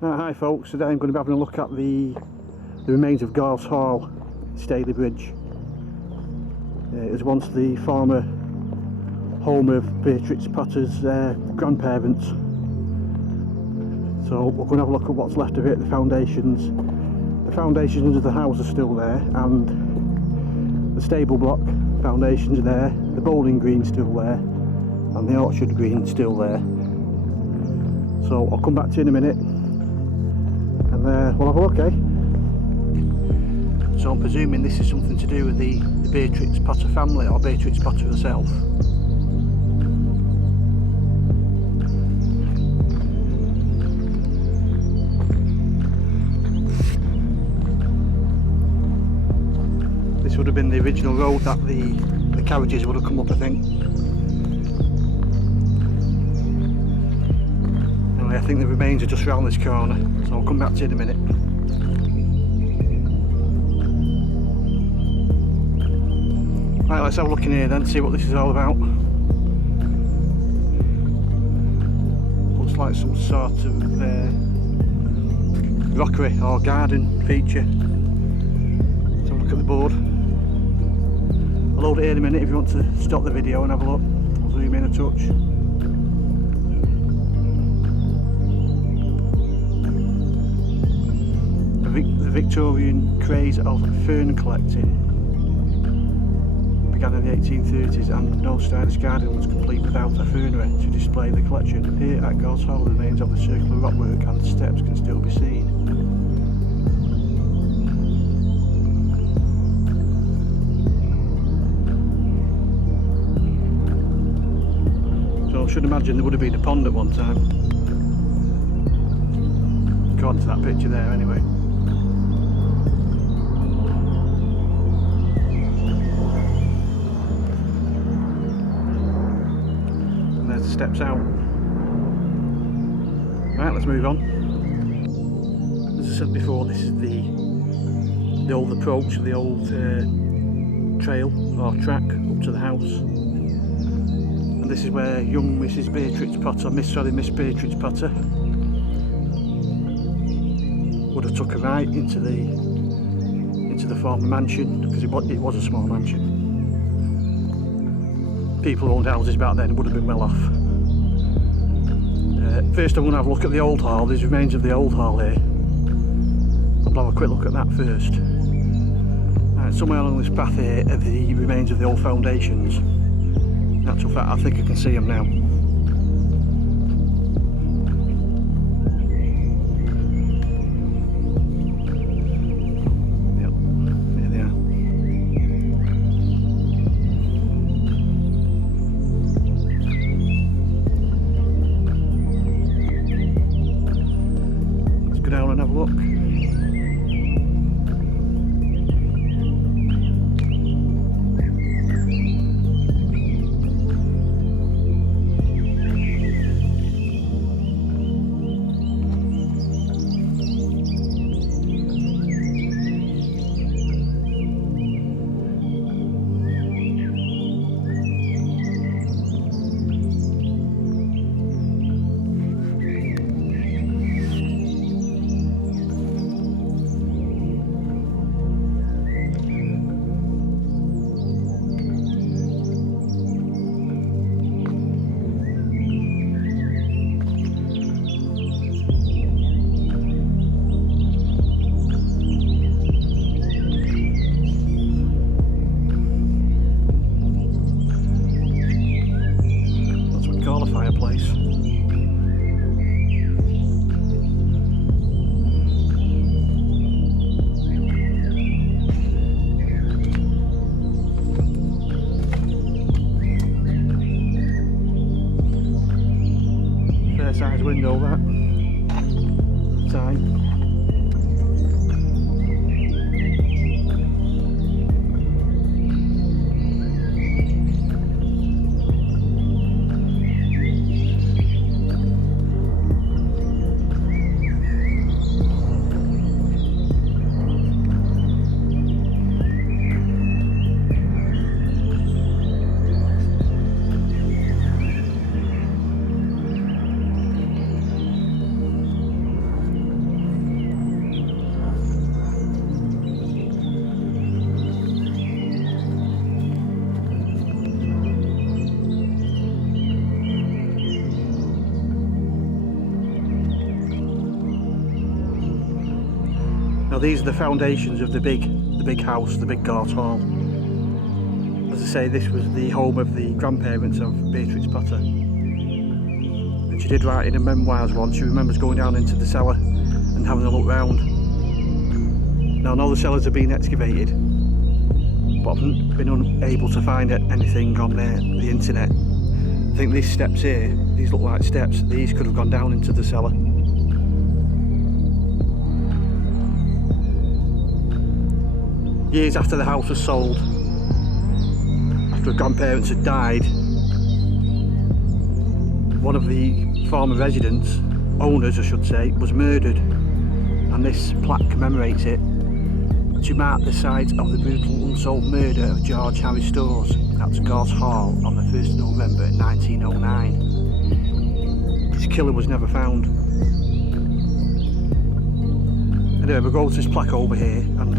Hi folks, today I'm going to be having a look at the remains of Gorse Hall, Stalybrigde. It was once the former home of Beatrix Potters' grandparents. So we're going to have a look at what's left of it, the foundations. The foundations of the house are still there, and the stable block foundations are there, the bowling green's still there, and the orchard green's still there. So I'll come back to you in a minute. And we'll have a look, eh? So I'm presuming this is something to do with the Beatrix Potter family, or Beatrix Potter herself. This would have been the original road that the carriages would have come up, I think. I think the remains are just round this corner, so I'll come back to you in a minute. Right, let's have a look in here then, see what this is all about. Looks like some sort of rockery or garden feature. Let's have a look at the board. I'll load it here in a minute if you want to stop the video and have a look. I'll zoom in a touch. The Victorian craze of fern collecting began in the 1830s, and no stylish garden was complete without a fernery to display the collection. Here at Gorse Hall, the remains of the circular rockwork and steps can still be seen. So I should imagine there would have been a pond at one time, according to that picture there anyway. Steps out. Right, let's move on. As I said before, this is the old approach, the old trail or track up to the house, and this is where young Mrs. Beatrix Potter, Miss Beatrix Potter, would have took a right into the former mansion, because it was a small mansion. People who owned houses back then would have been well off. First I'm going to have a look at the old hall. There's remains of the old hall here. I'll have a quick look at that first. Right, somewhere along this path here are the remains of the old foundations. In actual fact, I think I can see them now. Yep, there they are. Go down and have a look. Fireplace. Fair size window that. Time. Now these are the foundations of the big house, the big Gorse Hall. As I say, this was the home of the grandparents of Beatrix Potter. And she did write in her memoirs once, she remembers going down into the cellar and having a look round. Now I know the cellars have been excavated, but I've been unable to find anything on the internet. I think these steps here, these look like steps, these could have gone down into the cellar. Years after the house was sold, after her grandparents had died, one of the former residents, owners I should say, was murdered, and this plaque commemorates it to mark the site of the brutal unsolved murder of George Harry Stores at Gorse Hall on the 1st of November 1909. His killer was never found. Anyway, we'll go to this plaque over here and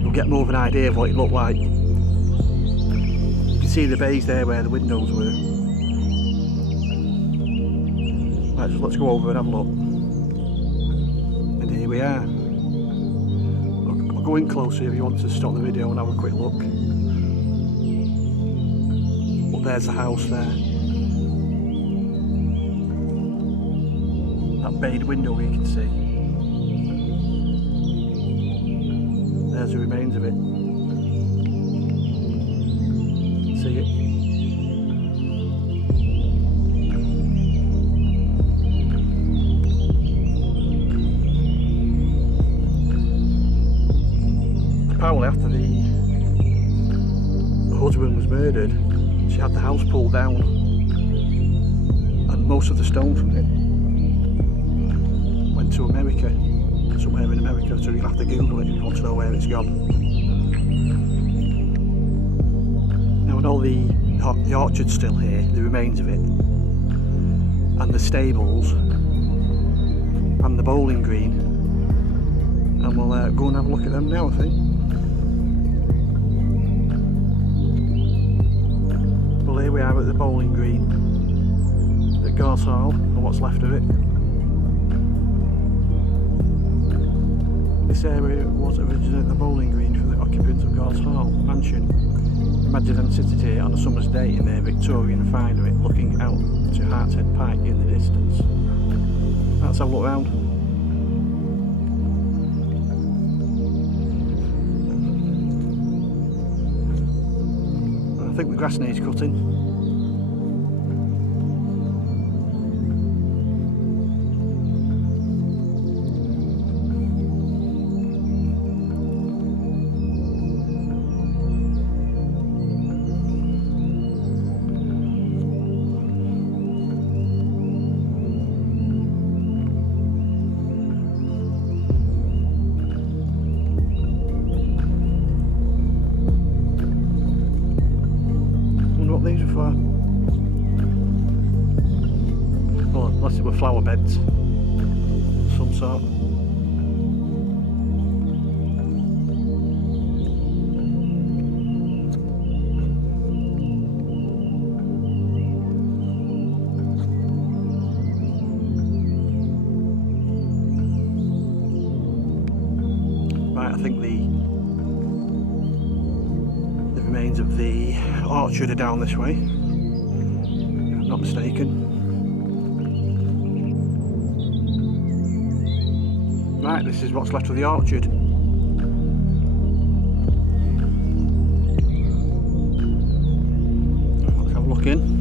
you'll get more of an idea of what it looked like. You can see the bays there where the windows were. Right, so let's go over and have a look. And here we are. I'll go in closer if you want to stop the video and have a quick look. But there's the house there. That bayed window you can see. There's the remains of it. See it? Apparently after the husband was murdered, she had the house pulled down and most of the stone from it went to America, somewhere in America, so you'll have to Google it if you want to know where it's gone. Now I know the orchard's still here, the remains of it, and the stables and the bowling green, and we'll go and have a look at them now I think. Well, here we are at the bowling green at Gorse Hall, or what's left of it. This area was originally the bowling green for the occupants of Gorse Hall mansion. Imagine them sitting here on a summer's day in their Victorian finery looking out to Hartshead Pike in the distance. Let's have a look round. I think the grass needs cutting. These are for, well, unless they were flower beds of some sort. Right, I think the remains of the orchard are down this way, if I'm not mistaken. Right, this is what's left of the orchard. Let's have a look in.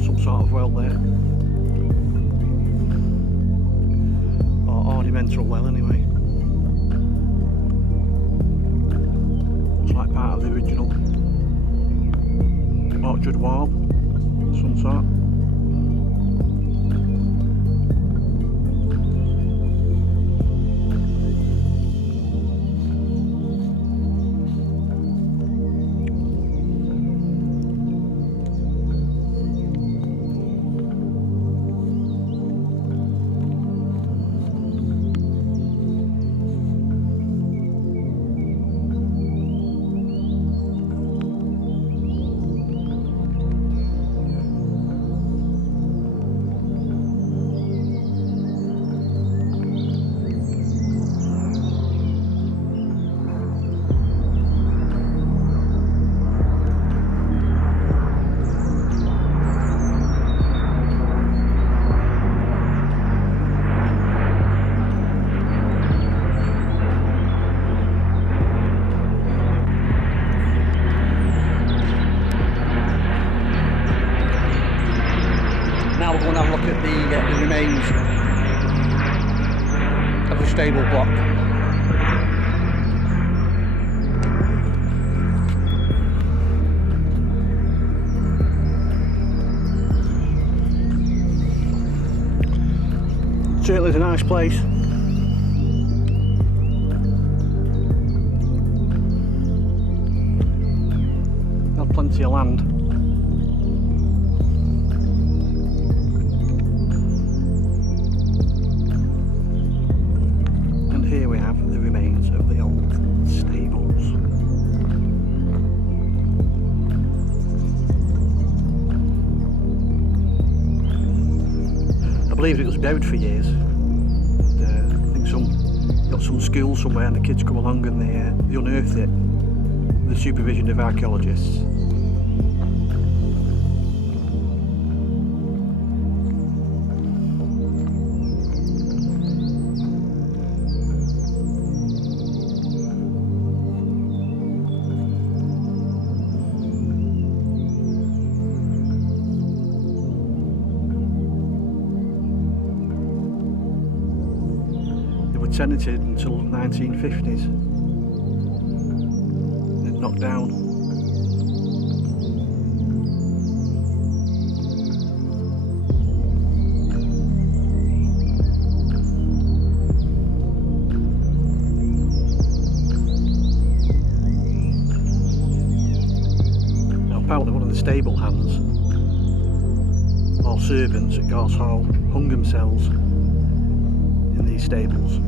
Some sort of well there, or ornamental well anyway. Looks like part of the original orchard wall, some sort. Now we're going to have a look at the remains of the stable block. Certainly is a nice place. Got plenty of land. And here we have the remains of the old stables. I believe it was buried for years. I think got some school somewhere, and the kids come along and they unearthed it with the supervision of archaeologists. Tenanted until the 1950s. Then knocked down. Now apparently one of the stable hands or servants at Gorse Hall hung themselves in these stables.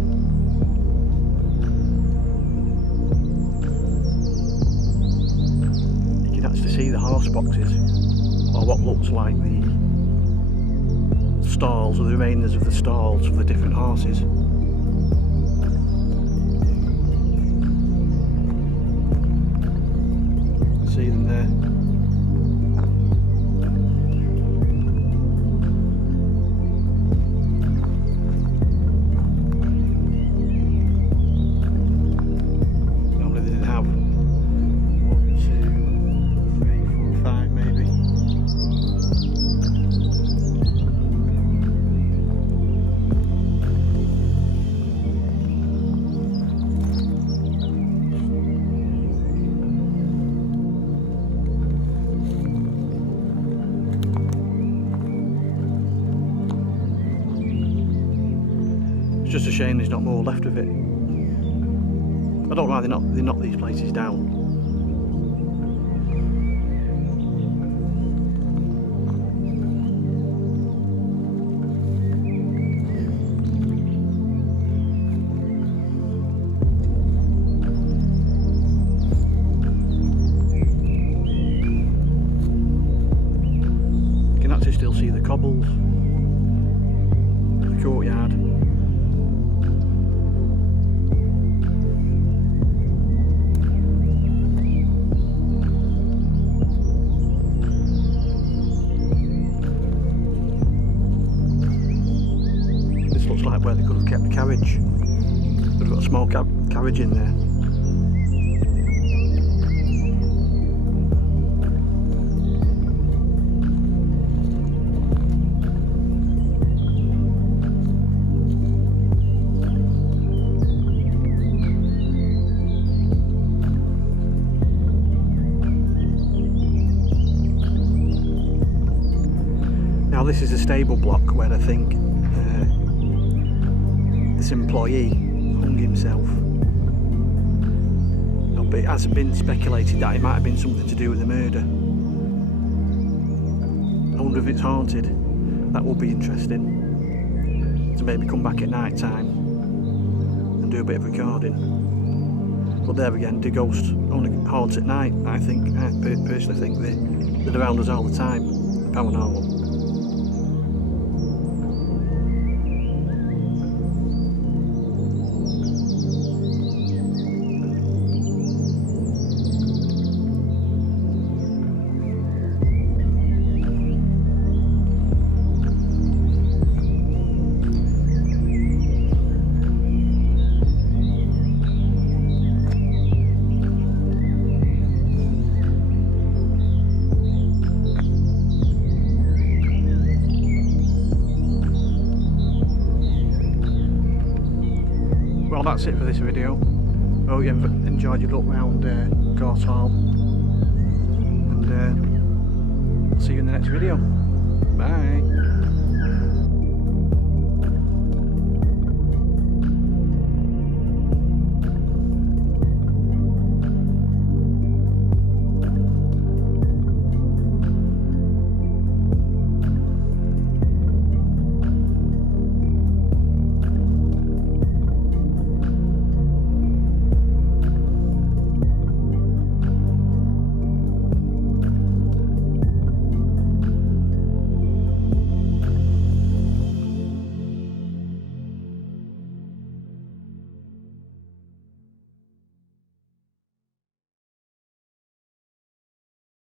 To see the horse boxes, or what looks like the stalls or the remainders of the stalls for the different horses. See them there. It's just a shame there's not more left of it. I don't know why they knock these places down. You can actually still see the cobbles, the courtyard. Like where they could have kept the carriage. Could have got a small carriage in there. Now this is a stable block where I think this employee hung himself. But it has been speculated that it might have been something to do with the murder. I wonder if it's haunted. That would be interesting. To maybe come back at night time and do a bit of recording. But there again, do ghosts only haunt at night? I personally think they're around us all the time. The paranormal. that's it for this video. I hope you enjoyed your look round Gorse Hall, and I'll see you in the next video. Bye.